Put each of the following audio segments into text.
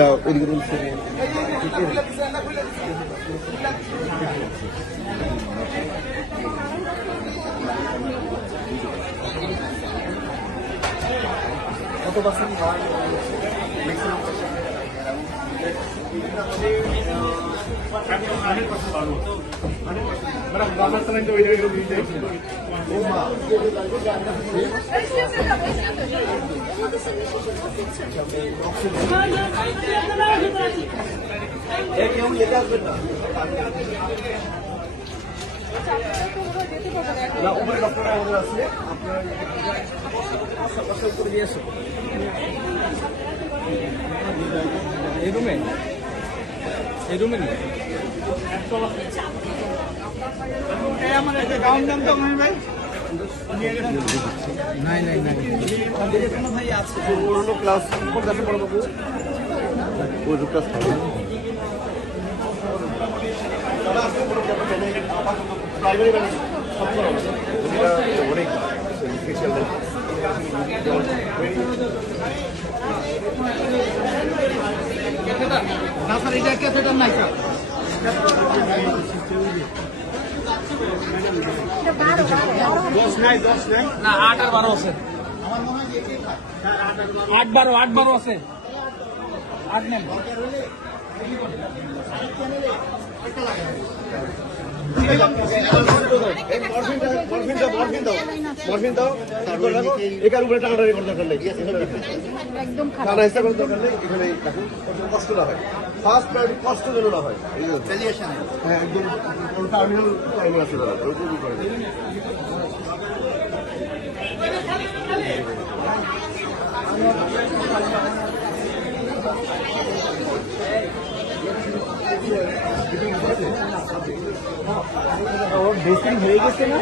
আচ্ছা ওইদিকে কত পার্সেন্ট কেউ যেতে আসবেন না না উপরে ডক্টর আমাদের আছে আপনার আশেপাশে উপরে দিয়ে এসো এই রুমে এই রুমে নেই? নাই নাই নাই। হলো ক্লাস কোন পড়ো বাবু ওই ক্লাস প্রাইমারি এটা নাই স্যার না আট আর বারো আছে। আট বারো আট বারো আছে। আট নেন মরফিন দাও। মরফিন দাও তারপর রাখো একার উপরে টানাটানি করার দরকার নেই। একদম খারাপ। টানা হিসাব করার দরকার নেই এখানে রাখুন কষ্ট না হয়। ফার্স্ট প্রায়োরিটি কষ্ট যেন না হয়। হ্যাঁ একদম টার্মিনাল টার্মিনাল আছে দাদা করে দিন। হয়ে গেছে না?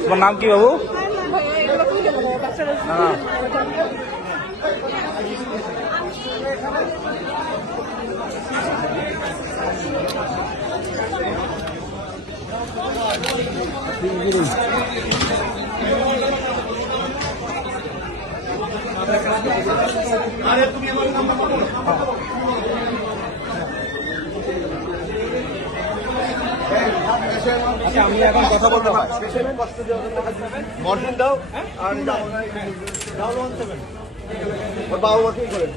তোমার নাম কি বাবু আচ্ছা আমি এখন কথা বলতে হয় মরফিন দাও আর যাও। ওর বাবা মাকেই করেন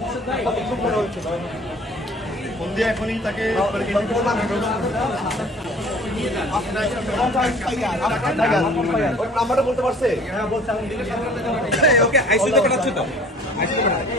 এখনই তাকে ওর নাম্বারটা বলতে পারছে? হ্যাঁ বলছে ওকে আইসিতে পাঠাচ্ছি তো? আইসিতে পাঠাচ্ছি।